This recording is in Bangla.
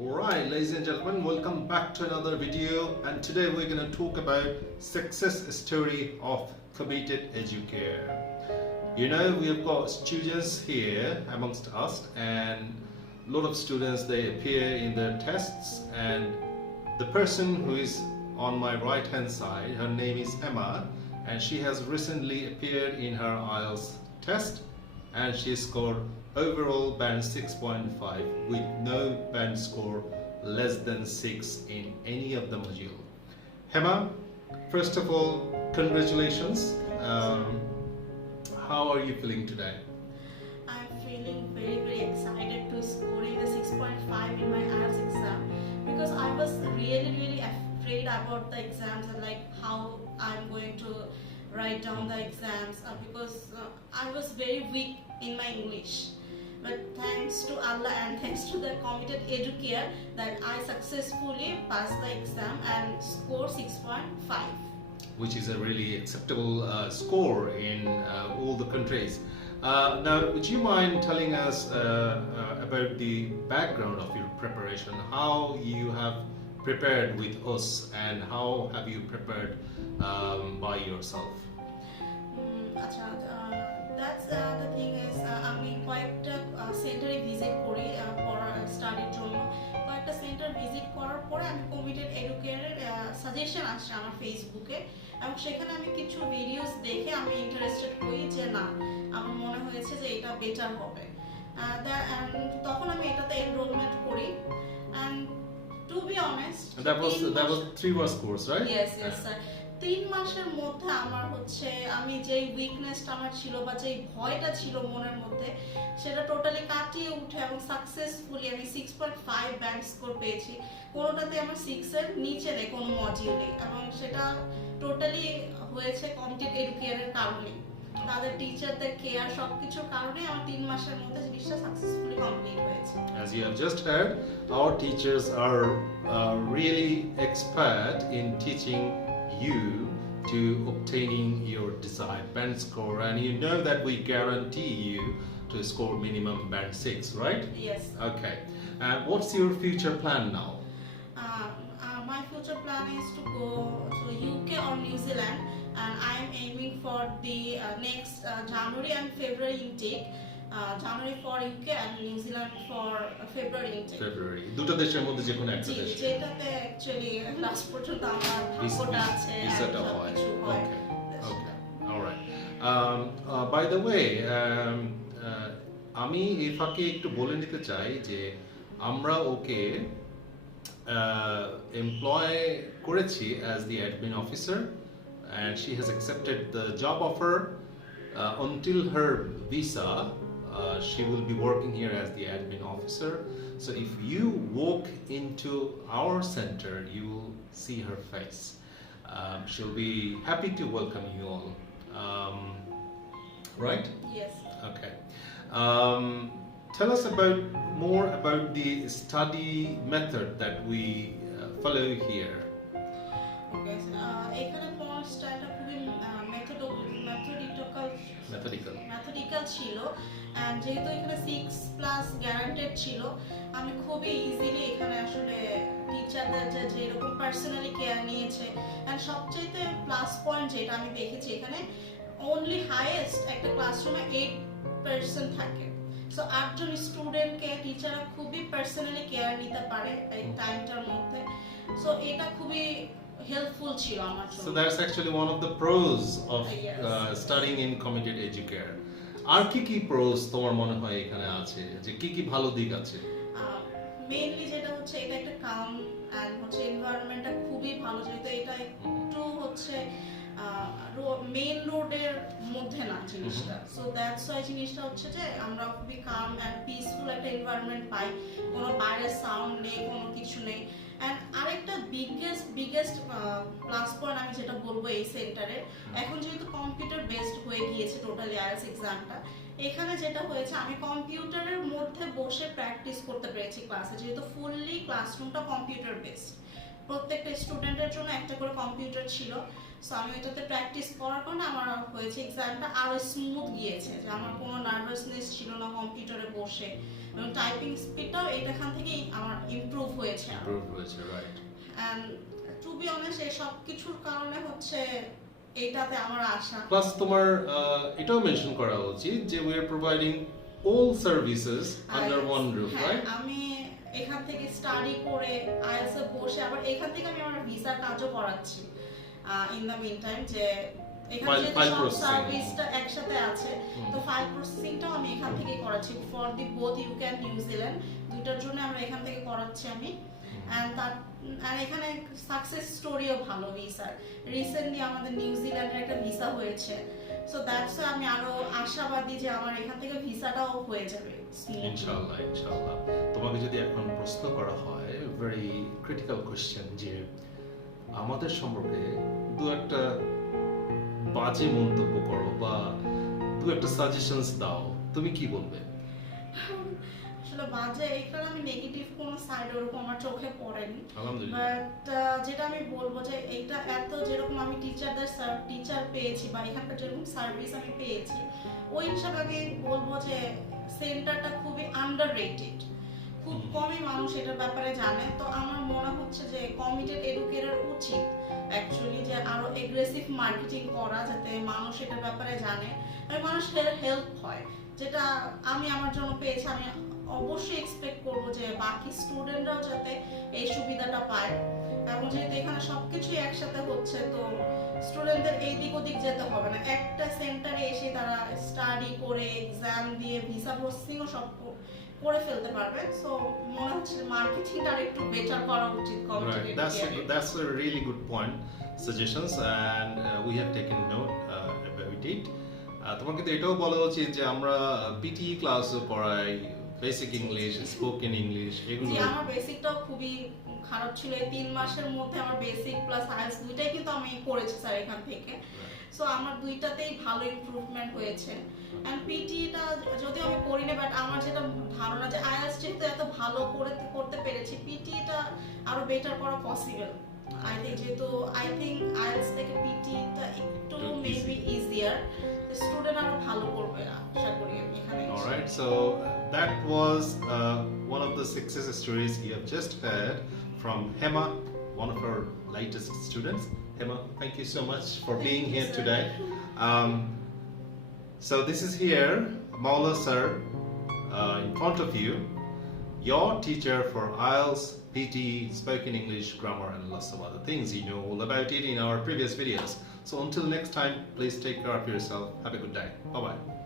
Alright, ladies and gentlemen, welcome back to another video, and today we're going to talk about success story of Committed Educare. You know, we have got students here amongst us, and a lot of students, they appear in their tests, and the person who is on my right hand side, her name is Emma, and she has recently appeared in her IELTS test, and she scored overall band 6.5 with no band score less than 6 in any of the module. Hema, first of all, congratulations. How are you feeling today? I'm feeling very excited to scoring the 6.5 in my IELTS exam, because I was really afraid about the exams and like how I'm going to write down the exams because I was very weak in my English. But thanks to Allah and thanks to the Committed Educare that I successfully passed the exam and scored 6.5. Which is a really acceptable score in all the countries. Now, would you mind telling us about the background of your preparation? How you have prepared with us and how have you prepared by yourself? That's the thing is আমি কয়েকটা সেন্টারে ভিজিট করি পড়ার স্টাডির জন্য। কয়েকটা সেন্টার ভিজিট করার পরে আমি কমিটেড এডুকেয়ারের সাজেশন আসছে আমার ফেসবুকে, এবং সেখানে আমি কিছু ভিডিওস দেখে আমি ইন্টারেস্টেড হই যে না, আমার মনে হয়েছে যে এটা বেটার হবে। তখন আমি এটাতে এনরোলমেন্ট করি, and to be honest, that was 3 months course, right? Yes, sir. 3 মাসের মধ্যে আমার হচ্ছে আমি যেই উইকনেসটা আমার ছিল বা যেই ভয়টা ছিল মনের মধ্যে সেটা টোটালি কাটিয়ে উঠে এবং সাকসেসফুলি আমি 6.5 ব্যান্ড স্কোর পেয়েছি। কোনোটাতে আমার 6 এর নিচে নেই কোনো মডিউলে, এবং সেটা টোটালি হয়েছে কমিটেড এডুকেয়ারের কারণে, তাদের টিচারদের কেয়ার সবকিছুর কারণে আমার 3 মাসের মধ্যে জিনিসটা সাকসেসফুলি কমপ্লিট হয়েছে। As you have just heard, our teachers are really expert in teaching you to obtaining your desired band score, and you know that we guarantee you to score minimum band 6, right? Yes. Okay. And what's your future plan now? My future plan is to go to UK or New Zealand, and I am aiming for the next January and February intake. January for UK and New Zealand for February intake. February. দুটো দেশের মধ্যে যে কোনো একটা দেশ। যেটাতে অ্যাকচুয়ালি লাস্ট পর্যন্ত আমার ভাগ্যটা আছে ভিসাটা হয়। কিছু হয়। Okay. All right. By the way, আমি এই ফাঁকে একটু বলে নিতে চাই যে আমরা ওকে এমপ্লয় করেছি as the admin officer, and she has accepted the job offer. Until her visa, she will be working here as the admin officer. So if you walk into our center, you will see her face. She'll be happy to welcome you all. Right? Yes. Okay. Tell us more about the study method that we follow here. Okay. এখানে পড়ার স্টাইলটা খুবই মেথডিক্যাল ছিল, and যেহেতু এখানে 6+ গ্যারান্টেড ছিল, আমি খুবই ইজিলি এখানে আসলে টিচারদের যে এরকম পার্সোনালি কেয়ার নিয়েছে, এন্ড সবচেয়ে প্লাস পয়েন্ট যেটা আমি দেখেছি এখানে অনলি হাইয়েস্ট একটা ক্লাসরুমে 8% থাকে। সো 8 জন স্টুডেন্টকে টিচাররা খুবই পার্সোনালি কেয়ার নিতে পারে এই টাইমটার মধ্যে। সো এটা খুবই helpful ছিল আমার জন্য। So that's actually one of the pros of Yes. Studying in Committed Educare. আর কি pros তোমার মনে হয় এখানে আছে, যে কি ভালো দিক আছে? মেইনলি যেটা হচ্ছে এটা একটা কাম এন্ড হচ্ছে এনভায়রনমেন্টটা খুবই ভালো, যেহেতু এটা একটু হচ্ছে মেইন রোডের মধ্যে না জিনিসটা। সো দ্যাটস ওয়াই জিনিসটা হচ্ছে যে আমরা খুবই কাম এন্ড পিসফুল একটা এনভায়রনমেন্ট পাই, কোনো বাইরের সাউন্ড নেই, কোনো কিছু নেই। এন্ড আরেকটা বিগেস্ট প্লাস পয়েন্ট আমি যেটা বলবো এই সেন্টারে, এখন যেহেতু কম্পিউটার বেসড হয়ে গিয়েছে টোটালি আইএলটিএস এক্সামটা, এখানে যেটা হয়েছে আমি কম্পিউটারের মধ্যে বসে প্র্যাকটিস করতে পেরেছি ক্লাসে, যেহেতু ফুললি ক্লাসরুমটা কম্পিউটার বেসড। প্রত্যেকটা স্টুডেন্টের জন্য একটা করে কম্পিউটার ছিল। সো আমি এটাতে প্র্যাকটিস করার কারণে আমার হয়েছে এক্সামটা আরো স্মুথ গিয়েছে, যে আমার কোনো নার্ভাসনেস ছিল না কম্পিউটারে বসে, এবং টাইপিং স্পিডটাও এখান থেকেই আমার improve and to be honest এই সব কিছুর কারণে হচ্ছে এইটাতে আমার আশা। প্লাস তোমার এটাও মেনশন করা উচিত যে we are providing all services under one roof, হ্যাঁ, রাইট? আমি এখান থেকে স্টাডি করে আইএলটিএস এ বসে আবার এখান থেকে আমি আমার ভিসার কাজও করাচ্ছি ইন দ্য মিন টাইম, যে এখানে যে File সব processing. সার্ভিসটা একসাথে আছে, তো ফাইল প্রসেসিংটাও আমি এখান থেকে করাচ্ছি for the both UK and New Zealand, দুইটার জন্য আমরা এখান থেকে করাচ্ছি আমি। এন্ড এখানে সাকসেস স্টোরিও ভালো ভিসার। রিসেন্টলি আমাদের নিউজিল্যান্ডের একটা ভিসা হয়েছে, সো দ্যাটস আমি আরো আশাবাদী যে আমার এখান থেকে ভিসাটাও হয়ে যাবে ইনশাআল্লাহ, ইনশাআল্লাহ। তোমাকে যদি এখন প্রশ্ন করা হয়, ভেরি ক্রিটিক্যাল কোশ্চেন, যে আমাদের সম্পর্কে দু একটা বাজে মন্তব্য করো বা দু একটা সাজেশনস দাও, তুমি কি বলবে? আসলে বাজে এখানে আমি নেগেটিভ কোনো সাইড ওরকম আমার চোখে পড়েনি, আলহামদুলিল্লাহ। বাট যেটা আমি বলবো যে এইটা এত যেরকম আমি টিচার পেয়েছি বা এখানকার যেরকম সার্ভিস আমি পেয়েছি, ওই হিসাবে আমি বলবো যে সেন্টারটা খুবই আন্ডাররেটেড, খুব কমই মানুষ এটার ব্যাপারে জানে। তো আমার মনে হচ্ছে যে কমিটেড এডুকেটর উচিত অ্যাকচুয়ালি যে আরো এগ্রেসিভ মার্কেটিং করা, যাতে মানুষ এটার ব্যাপারে জানে আর মানুষের হেল্প হয়, যেটা আমি আমার জন্য পেয়েছি। আমি অবশ্যই এক্সপেক্ট করব যে বাকি স্টুডেন্টরাও যাতে এই সুবিধাটা পায়, এবং যেহেতু এখানে সবকিছুই একসাথে হচ্ছে, তো স্টুডেন্টদের এই দিক ওদিক যেতে হবে না, একটা সেন্টারে এসে তারা স্টাডি করে এক্সাম দিয়ে ভিসা প্রসেসিংও সব করে ফেলতে পারবে। সো মনে হচ্ছে মার্কেটিংটা একটু বেটার করা উচিত Right, that's a really good point, suggestions, and we have taken note about it. তোমাকে তো এটাও বলা উচিত যে আমরা পিটি ক্লাসও করাই, বেসিক ইংলিশ, স্পোকেন ইংলিশ, এগুলো। জি, আমার বেসিকটাও খুবই খারাপ ছিল, এই 3 মাসের মধ্যে আমার বেসিক প্লাস আইএলটিএস দুইটাই কিন্তু আমি করেছি স্যার এখান থেকে। সো আমার দুইটাতেই ভালো ইমপ্রুভমেন্ট হয়েছে। এন্ড পিটিটা যদিও আমি করি না, বাট আমার যেটা ধারণা যে আইএলটিএস যেহেতু এত ভালো করতে পেরেছি, পিটিটা আরো বেটার করা পসিবল। আই থিংক আইএলটিএস থেকে পিটিটা একটু মেবি ইজিয়ার, স্টুডেন্ট আরো ভালো করবে আশা করি আমি এখানে। Alright, so that was one of the success stories you have just heard from Hema, one of our latest students. Hema, thank you so much for being Thank you, here sir. today. So this is here, Maula sir, in front of you, your teacher for IELTS, PT, spoken English, grammar, and lots of other things. You know all about it in our previous videos. So until next time, please take care of yourself. Have a good day. Bye bye.